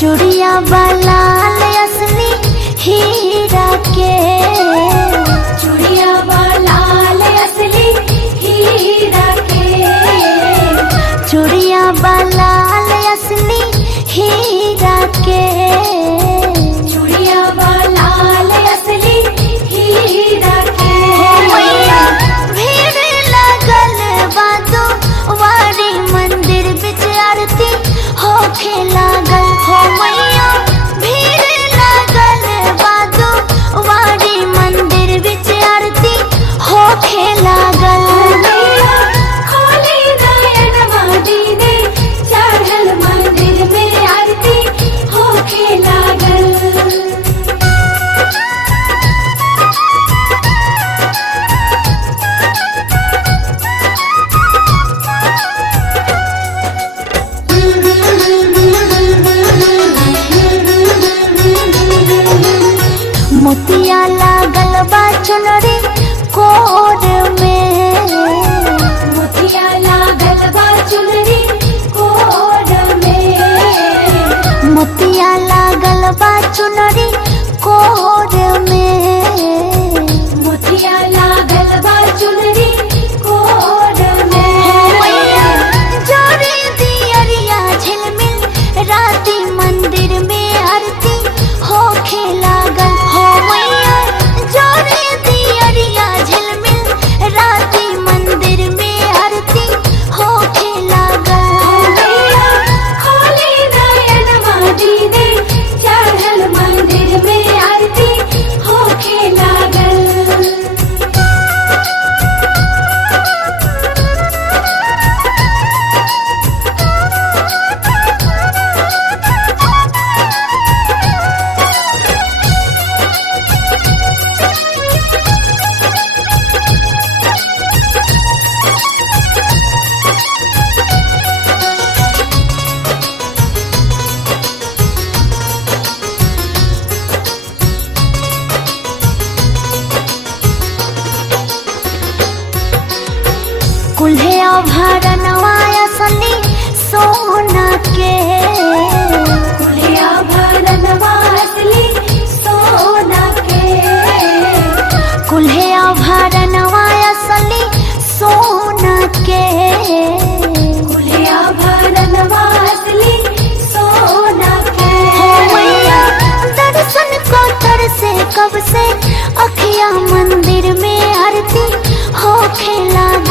चूड़िया लाल असली हीरा के, चूड़िया लाल असली हीरा के, चूड़िया लाल असली हीरा के, चूड़िया लाल असली हीरा के। भीड़ लगल बादो वारी मंदिर बिच आरती होखे लागल हो मैया। भीड़ लगल बादो वारी मंदिर बिच आरती होखे लागल। खोले नयनवा दीदी चढ़ल मंदिर में आरती होखे लागल। मोतिया लागल बा चुनरी कोर में, मोतिया लागल बा चुनरी कोर में, मोतिया लागल बा चुनरी कोर में, मोतिया लागल बा चुनरी कोर में। जोरे दियरिया झिलमिल राती मंदिर में आरती होखे लागल हो मैया। जोरे दियरिया झिलमिल राती मंदिर में आरती होखे लागल। खोले नयनवा दीदी चढ़ल मंदिर में आरती होखे लागल। कुल्हे आभरणवा असली सोना के, कुल्हे आभरणवा असली सोना के, कुल्हे आभरणवा असली सोना के, कुल्हे आभरणवा असली सोना के। हो मैया दर्शन को तरसे कब से अखिया मंदिर में आरती होखे लागल।